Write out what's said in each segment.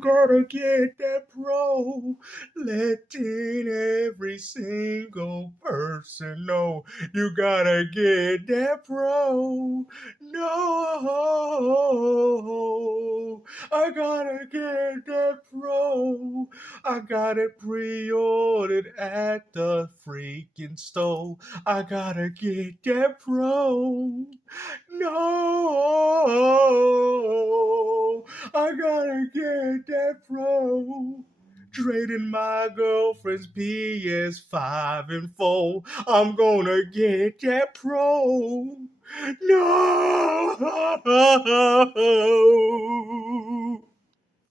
Gotta get that pro, letting every single person know. You gotta get that pro. No, I gotta get that pro. I got it pre-ordered at the freaking store. I gotta get that pro. No, I gotta get that pro. Trading my girlfriend's PS5 and 4. I'm gonna get that pro. No.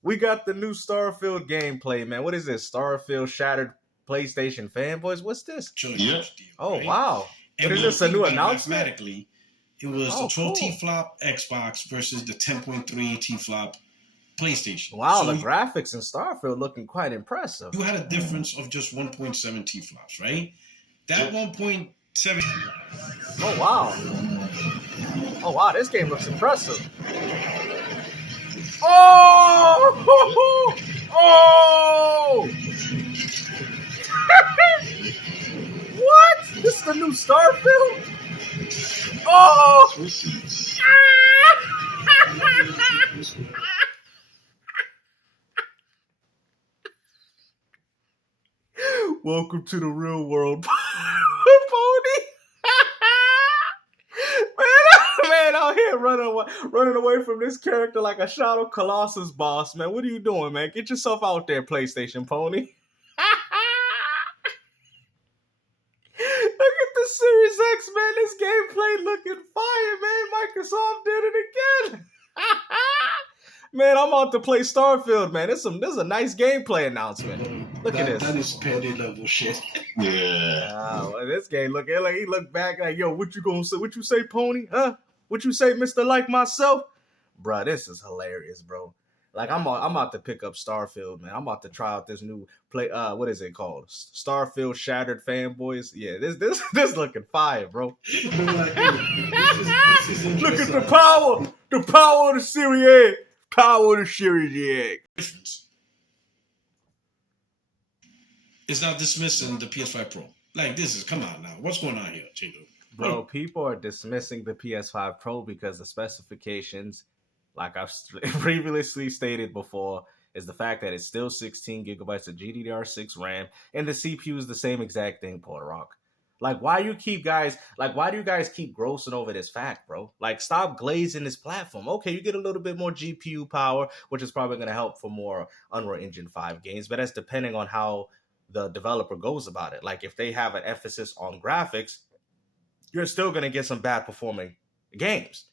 We got the new Starfield gameplay, man. What is this? Starfield Shattered PlayStation Fanboys? What's this? Deal, Oh, right? wow. And What is this, a new announcement? Mathematically, it was the 12 T-flop Xbox versus the 10.3 T-flop PlayStation. Wow, the graphics in Starfield looking quite impressive. You had a difference of just 1.7 T-flops, right? That 1.7... Oh, wow. Oh, wow, this game looks impressive. Oh! Oh! What? This is the new Starfield? Oh! Welcome to the real world, Pony. man, out here running away from this character like a Shadow Colossus boss, man. What are you doing, man? Get yourself out there, PlayStation Pony. Look at the Series X, man. This gameplay looking fire, man. Microsoft did it again. Man, I'm out to play Starfield, man. This is a nice gameplay announcement. Look at this. That is petty level shit. Yeah. Well, this game looking like he looked back like, yo, what you gonna say? What you say, Pony? Huh? What you say, Mr. Like Myself? Bruh, this is hilarious, bro. Like I'm about to pick up Starfield, man. I'm about to try out this new play. What is it called? Starfield Shattered Fanboys. Yeah, this looking fire, bro. This is Look at the power of the Series X. Power of the Series X. It's not dismissing the PS5 Pro. Like, this is, come on now. What's going on here, Jacob? Bro, people are dismissing the PS5 Pro because the specifications, like I've previously stated before, is the fact that it's still 16 gigabytes of GDDR6 RAM, and the CPU is the same exact thing, Puerto. Like, why do you guys keep grossing over this fact, bro? Like, stop glazing this platform. Okay, you get a little bit more GPU power, which is probably going to help for more Unreal Engine 5 games, but that's depending on how the developer goes about it. Like, if they have an emphasis on graphics, you're still going to get some bad performing games.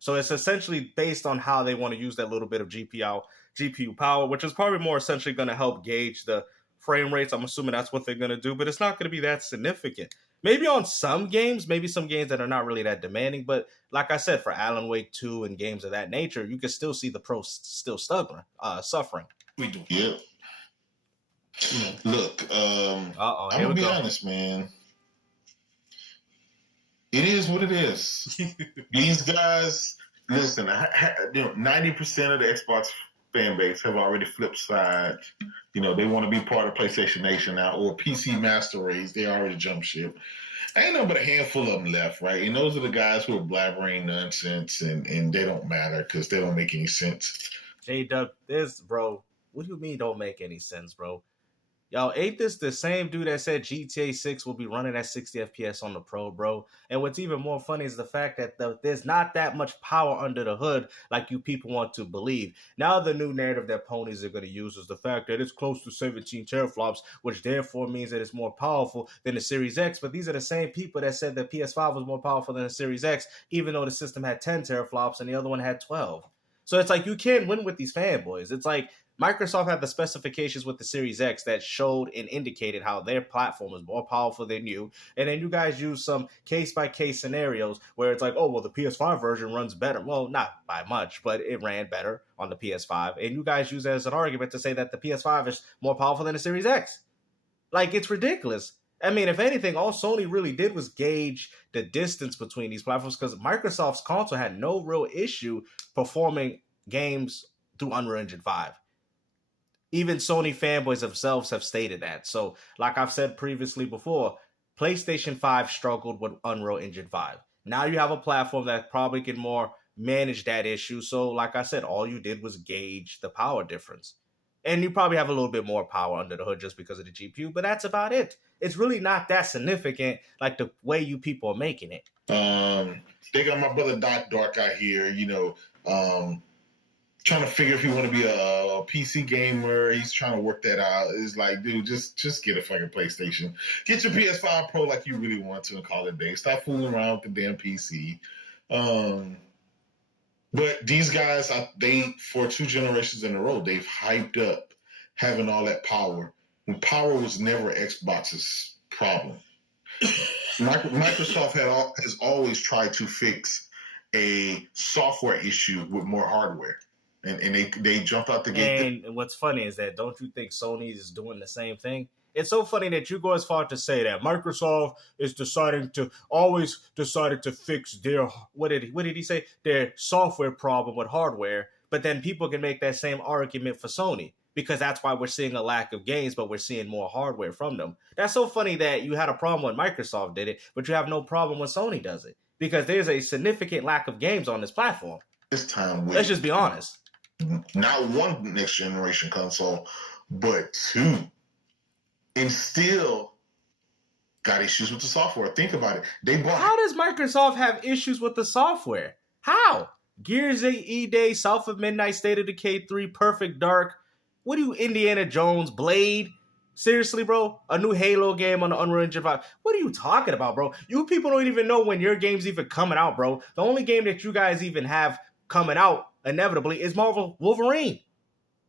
So it's essentially based on how they want to use that little bit of GPU power, which is probably more essentially going to help gauge the frame rates. I'm assuming that's what they're going to do, but it's not going to be that significant. Maybe on some games, maybe some games that are not really that demanding, but like I said, for Alan Wake 2 and games of that nature, you can still see the pros still suffering. We do. Yep. Look, I'm going to be honest, man. It is what it is. These guys, listen, 90% of the Xbox fan base have already flipped sides. They want to be part of PlayStation Nation now, or PC Master Race. They already jumped ship. Ain't no but a handful of them left, right? And those are the guys who are blabbering nonsense, and they don't matter because they don't make any sense. J-Dub, bro, what do you mean don't make any sense, bro? Yo, ain't this the same dude that said GTA 6 will be running at 60 FPS on the Pro, bro? And what's even more funny is the fact that there's not that much power under the hood like you people want to believe. Now the new narrative that Ponies are going to use is the fact that it's close to 17 teraflops, which therefore means that it's more powerful than the Series X. But these are the same people that said the PS5 was more powerful than the Series X, even though the system had 10 teraflops and the other one had 12. So it's like you can't win with these fanboys. It's like Microsoft had the specifications with the Series X that showed and indicated how their platform is more powerful than you. And then you guys use some case-by-case scenarios where it's like, oh, well, the PS5 version runs better. Well, not by much, but it ran better on the PS5. And you guys use that as an argument to say that the PS5 is more powerful than the Series X. Like, it's ridiculous. I mean, if anything, all Sony really did was gauge the distance between these platforms because Microsoft's console had no real issue performing games through Unreal Engine 5. Even Sony fanboys themselves have stated that. So, like I've said previously before, PlayStation 5 struggled with Unreal Engine 5. Now you have a platform that probably can more manage that issue. So, like I said, all you did was gauge the power difference. And you probably have a little bit more power under the hood just because of the GPU, but that's about it. It's really not that significant like the way you people are making it. They got my brother Dark out here, trying to figure if he want to be a PC gamer. He's trying to work that out. It's like, dude, just get a fucking PlayStation. Get your PS5 Pro like you really want to and call it a day. Stop fooling around with the damn PC. But these guys, for 2 generations in a row, they've hyped up having all that power. When power was never Xbox's problem. Microsoft has always tried to fix a software issue with more hardware. And they jumped out the gate. And what's funny is that, don't you think Sony is doing the same thing? It's so funny that you go as far to say that Microsoft is always decided to fix their, what did he say? Their software problem with hardware. But then people can make that same argument for Sony, because that's why we're seeing a lack of games, but we're seeing more hardware from them. That's so funny that you had a problem when Microsoft did it, but you have no problem when Sony does it, because there's a significant lack of games on this platform. This time, let's just be honest. Not one next generation console, but 2. And still got issues with the software. Think about it. How does Microsoft have issues with the software? How? Gears 8, E-Day, South of Midnight, State of Decay 3, Perfect Dark. What are you, Indiana Jones, Blade? Seriously, bro? A new Halo game on the Unreal Engine 5. What are you talking about, bro? You people don't even know when your game's even coming out, bro. The only game that you guys even have coming out, inevitably, is Marvel Wolverine.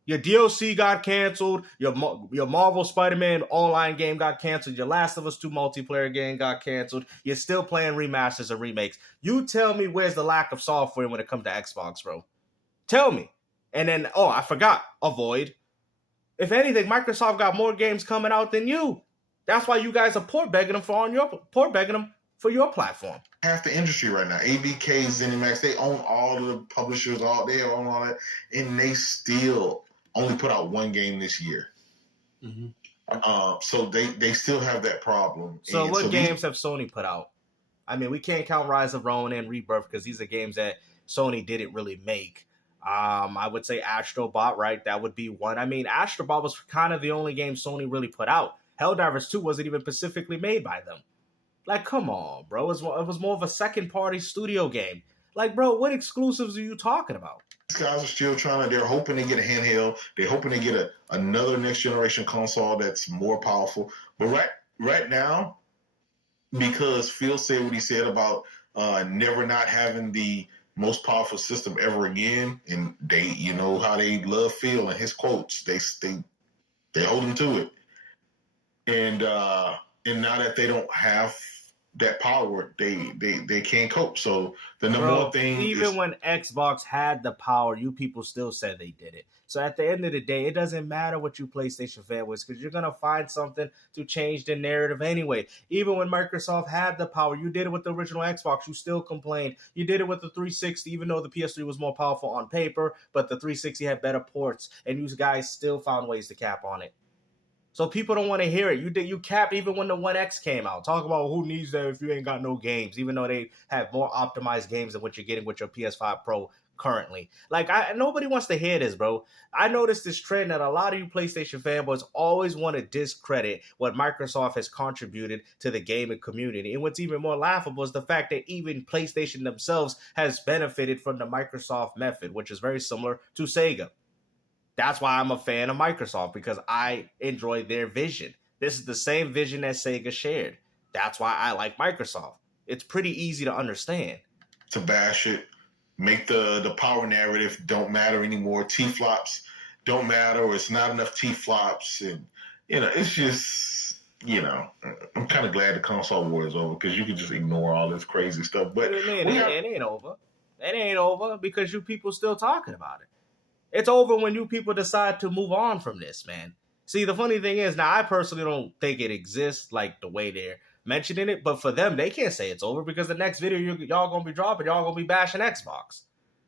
Your DLC got canceled. Your Marvel Spider-Man online game got canceled. Your Last of Us 2 multiplayer game got canceled. You're still playing remasters and remakes. You tell me where's the lack of software when it comes to Xbox, bro. Tell me. And then, I forgot, Avoid. If anything, Microsoft got more games coming out than you. That's why you guys are port begging them for your platform. Half the industry right now, ABK, ZeniMax, they own all of the publishers, they own all that, and they still only put out 1 game this year. Mm-hmm. So they still have that problem. So what games have Sony put out? I mean, we can't count Rise of Ronin and Rebirth because these are games that Sony didn't really make. I would say Astro Bot, right? That would be one. I mean, Astro Bot was kind of the only game Sony really put out. Helldivers 2 wasn't even specifically made by them. Like, come on, bro. It was more of a second-party studio game. Like, bro, what exclusives are you talking about? These guys are still they're hoping to get a handheld. They're hoping to get another next-generation console that's more powerful. But right now, because Phil said what he said about never not having the most powerful system ever again, and how they love Phil and his quotes. They hold him to it. And now that they don't have that power, they can't cope. So the number one thing, even when Xbox had the power, you people still said they did it. So at the end of the day, it doesn't matter what you PlayStation fanboys, because you're gonna find something to change the narrative anyway. Even when Microsoft had the power, you did it with the original Xbox. You still complained. You did it with the 360, even though the PS3 was more powerful on paper, but the 360 had better ports, and you guys still found ways to cap on it. So people don't want to hear it. You capped even when the 1X came out. Talk about who needs that if you ain't got no games, even though they have more optimized games than what you're getting with your PS5 Pro currently. Like, nobody wants to hear this, bro. I noticed this trend that a lot of you PlayStation fanboys always want to discredit what Microsoft has contributed to the gaming community. And what's even more laughable is the fact that even PlayStation themselves has benefited from the Microsoft method, which is very similar to Sega. That's why I'm a fan of Microsoft, because I enjoy their vision. This is the same vision that Sega shared. That's why I like Microsoft. It's pretty easy to understand. To bash it, make the power narrative don't matter anymore. T-flops don't matter, or it's not enough T-flops. And, it's just, I'm kind of glad the console war is over, because you can just ignore all this crazy stuff. But it ain't over. It ain't over because you people still talking about it. It's over when you people decide to move on from this, man. See, the funny thing is, now I personally don't think it exists like the way they're mentioning it, but for them, they can't say it's over because the next video y'all gonna be dropping, y'all gonna be bashing Xbox.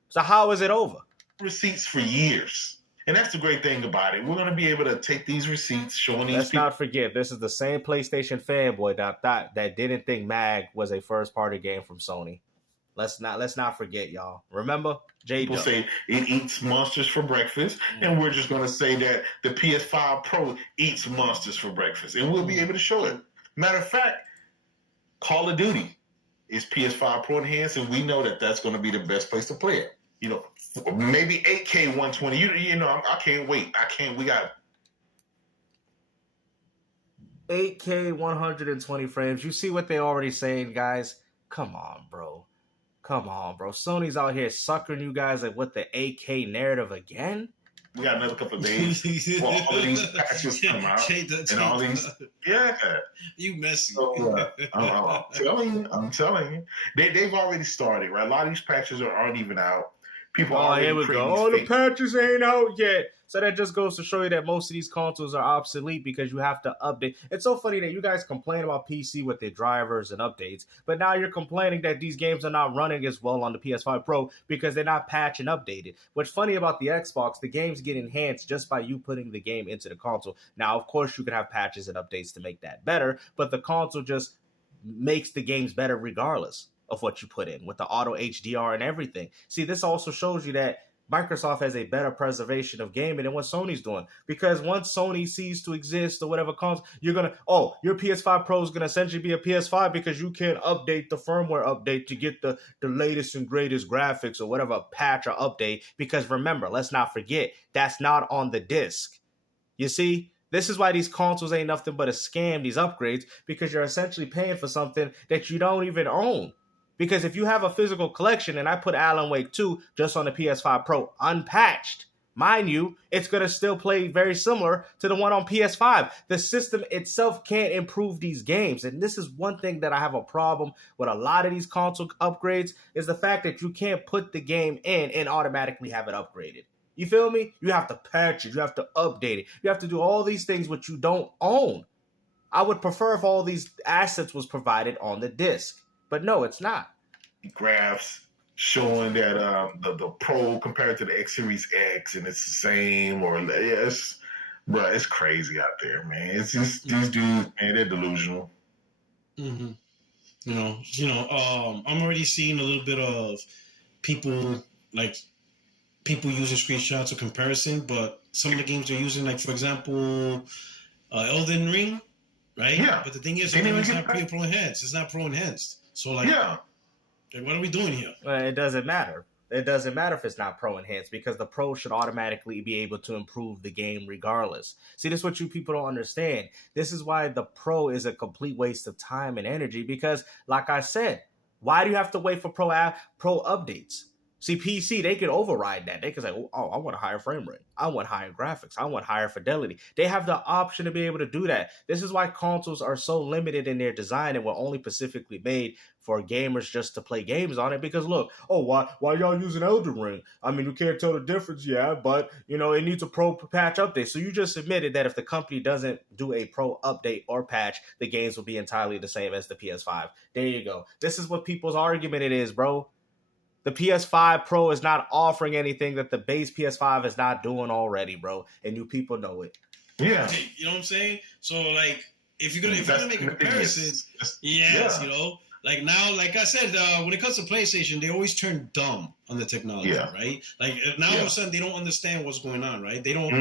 So how is it over? Receipts for years. And that's the great thing about it. We're going to be able to take these receipts, showing these Let's people. not forget, this is the same PlayStation fanboy that didn't think Mag was a first party game from Sony. Let's not forget, y'all. Remember, People say it eats monsters for breakfast, and we're just going to say that the PS5 Pro eats monsters for breakfast, and we'll be able to show it. Matter of fact, Call of Duty is PS5 Pro enhanced, and we know that that's going to be the best place to play it. You know, maybe 8K 120. You know, I can't wait. We got 8K 120 frames. You see what they already saying, guys? Come on, bro. Sony's out here suckering you guys like with the 8K narrative again. We got another couple of days for all of these patches come out, and all these. Yeah, you messy. So, I'm telling you, they've already started. Right, a lot of these patches aren't even out. People are here we go. The patches ain't out yet. So that just goes to show you that most of these consoles are obsolete because you have to update. It's so funny that you guys complain about PC with their drivers and updates, but now you're complaining that these games are not running as well on the PS5 Pro because they're not patched and updated. What's funny about the Xbox, the games get enhanced just by you putting the game into the console. Now, of course, you can have patches and updates to make that better, but the console just makes the games better regardless of what you put in with the auto HDR and everything. See, this also shows you that Microsoft has a better preservation of gaming than what Sony's doing. Because once Sony ceases to exist or whatever comes, you're going to, your PS5 Pro is going to essentially be a PS5 because you can't update the firmware update to get the latest and greatest graphics or whatever patch or update. Because remember, let's not forget, that's not on the disc. You see? This is why these consoles ain't nothing but a scam, these upgrades, because you're essentially paying for something that you don't even own. Because if you have a physical collection, and I put Alan Wake 2 just on the PS5 Pro unpatched, mind you, it's going to still play very similar to the one on PS5. The system itself can't improve these games. And this is one thing that I have a problem with a lot of these console upgrades, is the fact that you can't put the game in and automatically have it upgraded. You feel me? You have to patch it. You have to update it. You have to do all these things which you don't own. I would prefer if all these assets was provided on the disc. But no, it's not. Graphs showing that the Pro compared to the X Series X, and it's the same, or it's crazy out there, man. It's just these dudes, man, they're delusional. Mm-hmm. I'm already seeing a little bit of people using screenshots of comparison, but some of the games they're using, like for example, Elden Ring, right? Yeah. But the thing is, it's not Pro enhanced. It's not Pro enhanced. So like what are we doing here? Well, it doesn't matter. It doesn't matter if it's not Pro enhanced because the Pro should automatically be able to improve the game regardless. See, this is what you people don't understand. This is why the Pro is a complete waste of time and energy because, like I said, why do you have to wait for Pro updates? See, PC, they can override that. They can say, I want a higher frame rate. I want higher graphics. I want higher fidelity. They have the option to be able to do that. This is why consoles are so limited in their design and were only specifically made for gamers just to play games on it. Because look, why y'all using Elden Ring? I mean, you can't tell the difference, but, it needs a Pro patch update. So you just admitted that if the company doesn't do a Pro update or patch, the games will be entirely the same as the PS5. There you go. This is what people's argument it is, bro. The PS5 Pro is not offering anything that the base PS5 is not doing already, bro. And you people know it. Yeah. You know what I'm saying? So, like, if you're gonna make a comparison, like now, like I said, when it comes to PlayStation, they always turn dumb on the technology, right? Like now all of a sudden they don't understand what's going on, right? They don't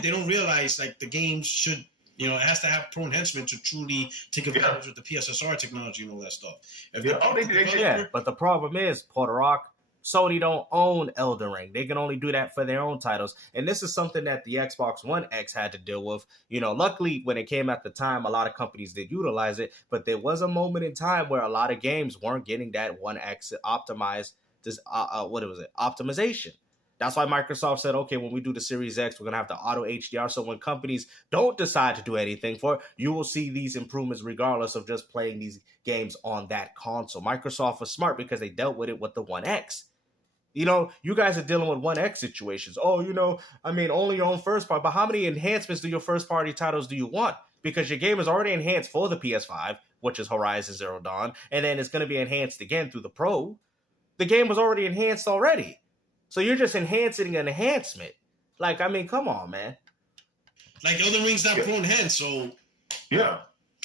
they don't realize like the game should. It has to have Pro enhancement to truly take advantage of the PSSR technology and all that stuff. But the problem is, Puerto Rock, Sony don't own Elden Ring. They can only do that for their own titles. And this is something that the Xbox One X had to deal with. Luckily, when it came at the time, a lot of companies did utilize it. But there was a moment in time where a lot of games weren't getting that One X optimized, optimization. That's why Microsoft said, okay, when we do the Series X, we're going to have the auto HDR. So when companies don't decide to do anything for it, you will see these improvements regardless of just playing these games on that console. Microsoft was smart because they dealt with it with the One X. You guys are dealing with One X situations. Only your own first party. But how many enhancements do your first party titles do you want? Because your game is already enhanced for the PS5, which is Horizon Zero Dawn. And then it's going to be enhanced again through the Pro. The game was already enhanced already. So you're just enhancing an enhancement. Like, I mean, come on, man. Like Elden Ring's not Pro in hand, so yeah.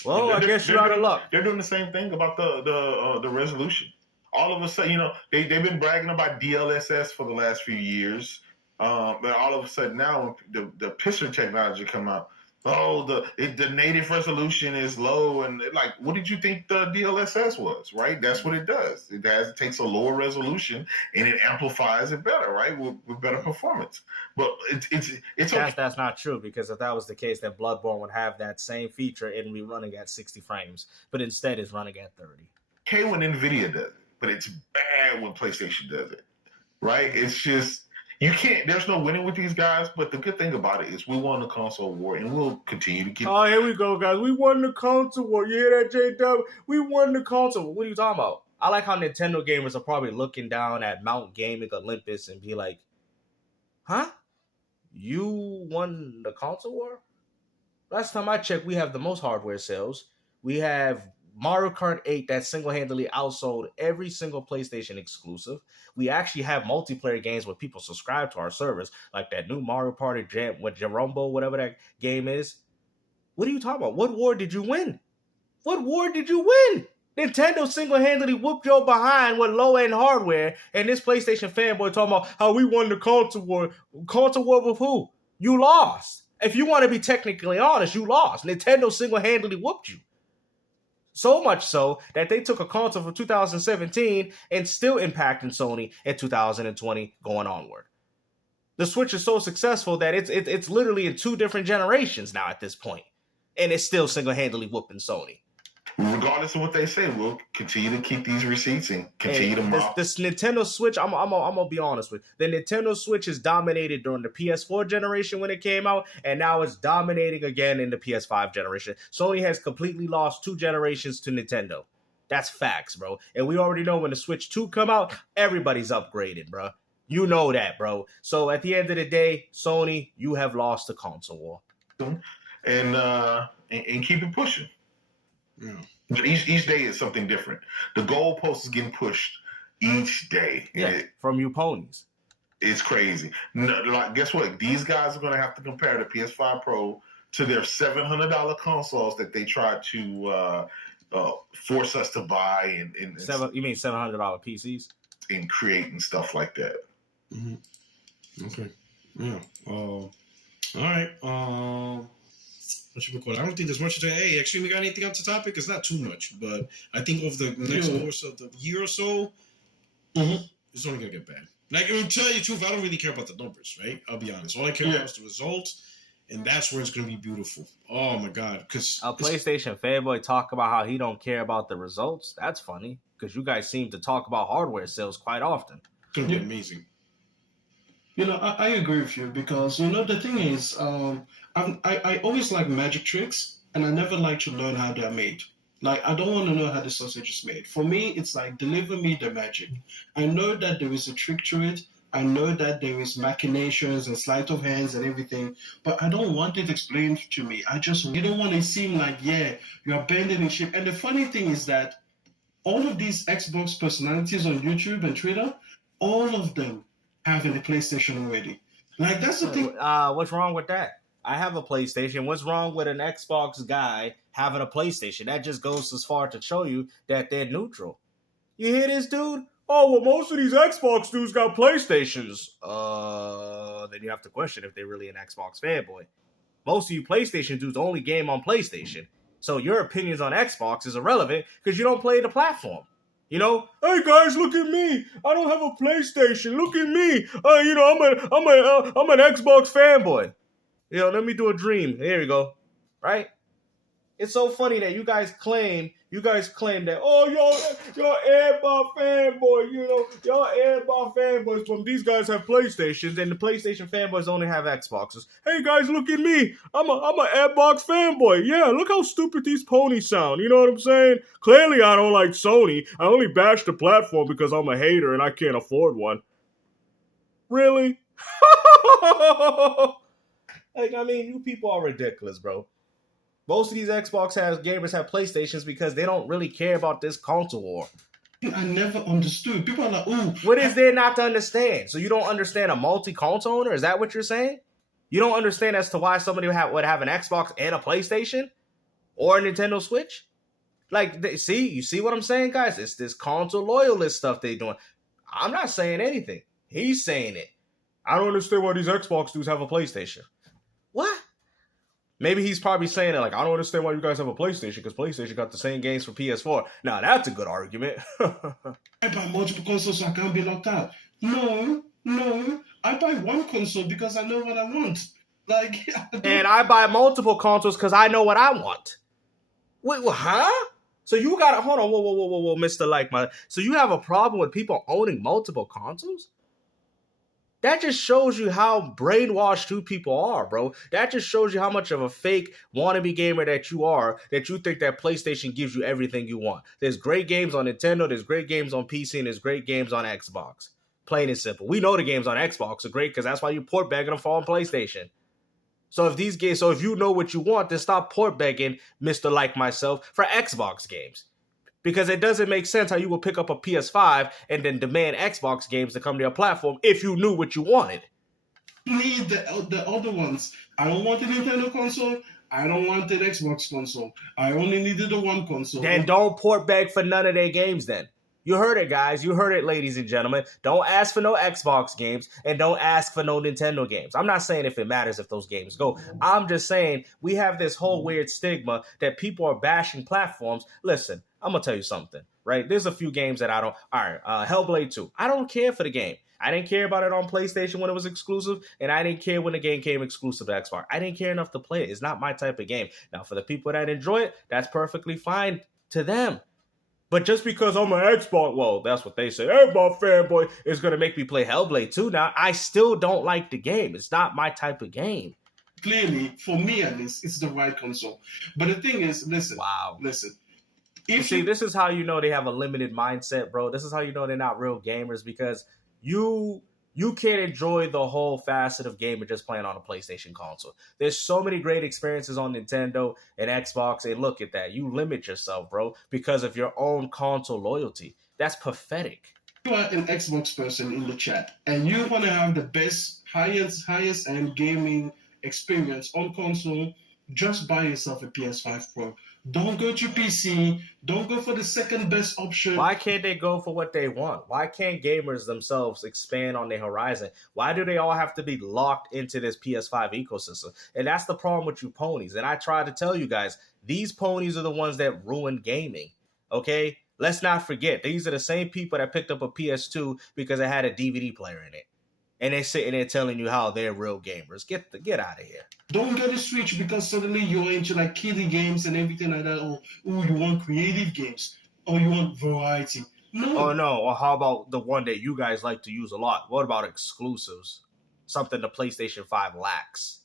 Well, I guess you're out of luck. They're doing the same thing about the resolution. All of a sudden, you know, they've been bragging about DLSS for the last few years, but all of a sudden now, when the picture technology come out, the native resolution is low, and like, what did you think the DLSS was? Right, that's what it does. It takes a lower resolution and it amplifies it better, right, with better performance. But it's okay. That's not true, because if that was the case, then Bloodborne would have that same feature and be running at 60 frames, but instead it's running at 30. Okay, when Nvidia does it, but it's bad when PlayStation does it, right? It's just, you can't, there's no winning with these guys, but the good thing about it is we won the console war, and we'll continue to get... Oh, here we go, guys. We won the console war. You hear that, J-Dub? We won the console war. What are you talking about? I like how Nintendo gamers are probably looking down at Mount Gaming Olympus and be like, huh? You won the console war? Last time I checked, we have the most hardware sales. We have Mario Kart 8 that single-handedly outsold every single PlayStation exclusive. We actually have multiplayer games where people subscribe to our servers, like that new Mario Party Jam with Jerombo, whatever that game is. What are you talking about? What war did you win? What war did you win? Nintendo single-handedly whooped your behind with low-end hardware, and this PlayStation fanboy talking about how we won the console war. Console war with who? You lost. If you want to be technically honest, you lost. Nintendo single-handedly whooped you. So much so that they took a console from 2017 and still impacting Sony in 2020 going onward. The Switch is so successful that it's literally in 2 different generations now at this point, and it's still single-handedly whooping Sony. Regardless of what they say, we'll continue to keep these receipts and continue to mock. This Nintendo Switch, I'm gonna be honest with you. The Nintendo Switch is dominated during the PS4 generation when it came out, and now it's dominating again in the PS5 generation. Sony has completely lost 2 generations to Nintendo. That's facts, bro. And we already know when the Switch 2 come out, everybody's upgraded, bro. You know that, bro. So at the end of the day, Sony, you have lost the console war. And keep it pushing. Yeah. But each day is something different. The goalpost is getting pushed each day. Yeah, from you ponies. It's crazy. No, like, guess what? These guys are going to have to compare the PS5 Pro to their $700 consoles that they tried to force us to buy. You mean $700 PCs? And create and stuff like that. Mm-hmm. Okay. Yeah. All right. What should we call it? I don't think there's much to say. Hey, actually, we got anything on the topic? It's not too much, but I think over the next course of the year or so, it's only gonna get bad. Like, to tell you the truth, I don't really care about the numbers, right? I'll be honest. All I care about is the results, and that's where it's gonna be beautiful. Oh my god! Because a PlayStation fanboy talk about how he don't care about the results. That's funny because you guys seem to talk about hardware sales quite often. It's gonna be amazing. You know, I agree with you because, you know, the thing is, I always like magic tricks, and I never like to learn how they're made. Like, I don't want to know how the sausage is made. For me, it's like, deliver me the magic. I know that there is a trick to it. I know that there is machinations and sleight of hands and everything, but I don't want it explained to me. You don't want to seem like, you're abandoning ship. And the funny thing is that all of these Xbox personalities on YouTube and Twitter, all of them having a PlayStation already. Like, that's the thing. What's wrong with that? I have a PlayStation. What's wrong with an Xbox guy having a PlayStation? That just goes as far to show you that they're neutral. You hear this, dude? Oh, well, most of these Xbox dudes got PlayStations. Then you have to question if they're really an Xbox fanboy. Most of you PlayStation dudes only game on PlayStation. So your opinions on Xbox is irrelevant because you don't play the platform. You know, hey guys, look at me. I don't have a PlayStation. Look at me. I'm an Xbox fanboy. You know, let me do a dream. Here we go. Right? It's so funny that you guys claim that, oh, y'all airball fanboy, you know, y'all airball fanboys, but these guys have PlayStations, and the PlayStation fanboys only have Xboxes. Hey guys, look at me. I'm an Xbox fanboy. Yeah, look how stupid these ponies sound. You know what I'm saying? Clearly, I don't like Sony. I only bash the platform because I'm a hater and I can't afford one. Really? Like, I mean, you people are ridiculous, bro. Most of these Xbox gamers have PlayStations because they don't really care about this console war. I never understood. People are like, oh. What is there not to understand? So you don't understand a multi-console owner? Is that what you're saying? You don't understand as to why somebody would have an Xbox and a PlayStation or a Nintendo Switch? Like, you see what I'm saying, guys? It's this console loyalist stuff they doing. I'm not saying anything. He's saying it. I don't understand why these Xbox dudes have a PlayStation. What? Maybe he's probably saying it like, I don't understand why you guys have a PlayStation, because PlayStation got the same games for PS4. Now, that's a good argument. I buy multiple consoles so I can't be locked out. No. I buy one console because I know what I want. Like, and I buy multiple consoles because I know what I want. Wait, huh? So you got to, hold on, whoa, Mr. So you have a problem with people owning multiple consoles? That just shows you how brainwashed you people are, bro. That just shows you how much of a fake wannabe gamer that you are, that you think that PlayStation gives you everything you want. There's great games on Nintendo, there's great games on PC, and there's great games on Xbox. Plain and simple. We know the games on Xbox are great because that's why you port begging them for on PlayStation. So if you know what you want, then stop port begging Mr. Like Myself for Xbox games. Because it doesn't make sense how you will pick up a PS5 and then demand Xbox games to come to your platform if you knew what you wanted. Need the other ones. I don't want the Nintendo console. I don't want the Xbox console. I only needed the one console. Then don't port beg for none of their games then. You heard it, guys. You heard it, ladies and gentlemen. Don't ask for no Xbox games and don't ask for no Nintendo games. I'm not saying if it matters if those games go. I'm just saying we have this whole weird stigma that people are bashing platforms. Listen, I'm going to tell you something, right? There's a few games that I don't... All right, Hellblade 2. I don't care for the game. I didn't care about it on PlayStation when it was exclusive, and I didn't care when the game came exclusive to Xbox. I didn't care enough to play it. It's not my type of game. Now, for the people that enjoy it, that's perfectly fine to them. But just because I'm an Xbox, well, that's what they say, Xbox fanboy is going to make me play Hellblade 2 now, I still don't like the game. It's not my type of game. Clearly, for me at least, it's the right console. But the thing is, listen. See, this is how you know they have a limited mindset, bro. This is how you know they're not real gamers, because you can't enjoy the whole facet of gaming just playing on a PlayStation console. There's so many great experiences on Nintendo and Xbox, and look at that. You limit yourself, bro, because of your own console loyalty. That's pathetic. You are an Xbox person in the chat, and you want to have the best, highest end gaming experience on console, just buy yourself a PS5 Pro. Don't go to PC. Don't go for the second best option. Why can't they go for what they want? Why can't gamers themselves expand on their horizon? Why do they all have to be locked into this PS5 ecosystem? And that's the problem with you ponies. And I try to tell you guys, these ponies are the ones that ruin gaming. Okay? Let's not forget, these are the same people that picked up a PS2 because it had a DVD player in it. And they're sitting there telling you how they're real gamers. Get out of here. Don't get a Switch because suddenly you're into like kiddie games and everything like that. Or you want creative games. Or you want variety. No. Oh, no. Or how about the one that you guys like to use a lot? What about exclusives? Something the PlayStation 5 lacks.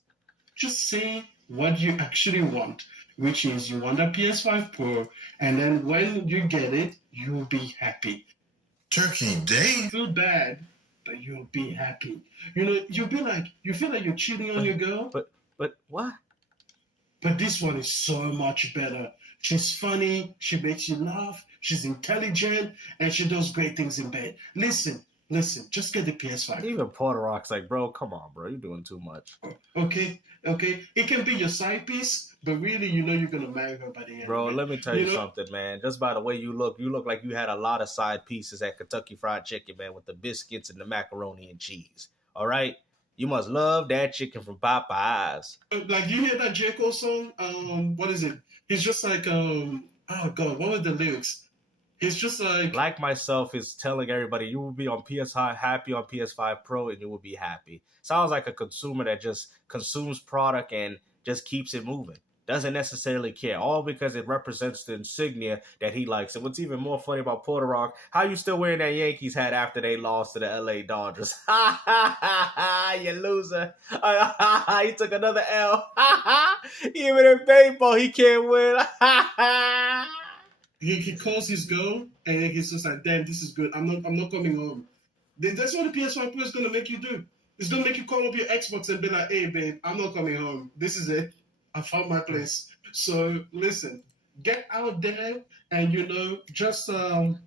Just say what you actually want, which is you want a PS5 Pro, and then when you get it, you'll be happy. Turkey Day? Feel bad, but you'll be happy. You know, you'll be like, you feel like you're cheating on your girl. But what? But this one is so much better. She's funny, she makes you laugh, she's intelligent, and she does great things in bed. Listen, just get the PS5. Even Puerto Rock's like, bro, come on, bro, you're doing too much. Okay. It can be your side piece, but really, you know you're going to marry her by the end. Bro, let me tell you something, man. Just by the way you look like you had a lot of side pieces at Kentucky Fried Chicken, man, with the biscuits and the macaroni and cheese. All right? You must love that chicken from Popeyes. Like, you hear that J. Cole song? What is it? He's just like, oh, God, what were the lyrics? It's just like myself is telling everybody you will be on happy on PS5 Pro and you will be happy. Sounds like a consumer that just consumes product and just keeps it moving. Doesn't necessarily care. All because it represents the insignia that he likes. And what's even more funny about Puerto Rock, how you still wearing that Yankees hat after they lost to the LA Dodgers? You loser. He took another L. Even in baseball, he can't win. He calls his girl and he's just like, damn, this is good. I'm not coming home. That's what the PS5 Pro is gonna make you do. It's gonna make you call up your Xbox and be like, hey babe, I'm not coming home. This is it. I found my place. So listen, get out there and just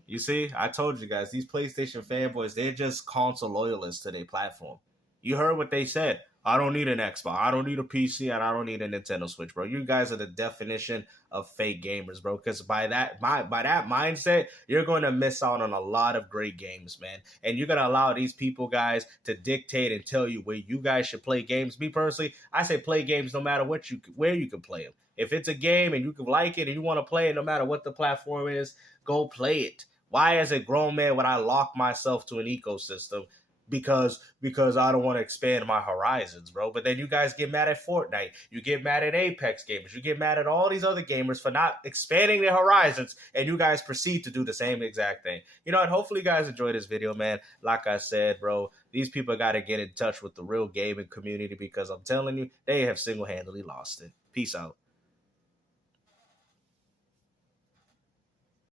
You see, I told you guys, these PlayStation fanboys, they're just console loyalists to their platform. You heard what they said. I don't need an Xbox. I don't need a PC, and I don't need a Nintendo Switch, bro. You guys are the definition of fake gamers, bro. Because by that mindset, you're going to miss out on a lot of great games, man. And you're going to allow these people, guys, to dictate and tell you where you guys should play games. Me personally, I say play games no matter where you can play them. If it's a game and you can like it and you want to play it, no matter what the platform is, go play it. Why, as a grown man, would I lock myself to an ecosystem because I don't want to expand my horizons, bro? But then you guys get mad at Fortnite, you get mad at Apex gamers, you get mad at all these other gamers for not expanding their horizons, and you guys proceed to do the same exact thing. You know, and hopefully you guys enjoy this video, man. Like I said, bro, these people got to get in touch with the real gaming community, because I'm telling you, they have single-handedly lost it. Peace out.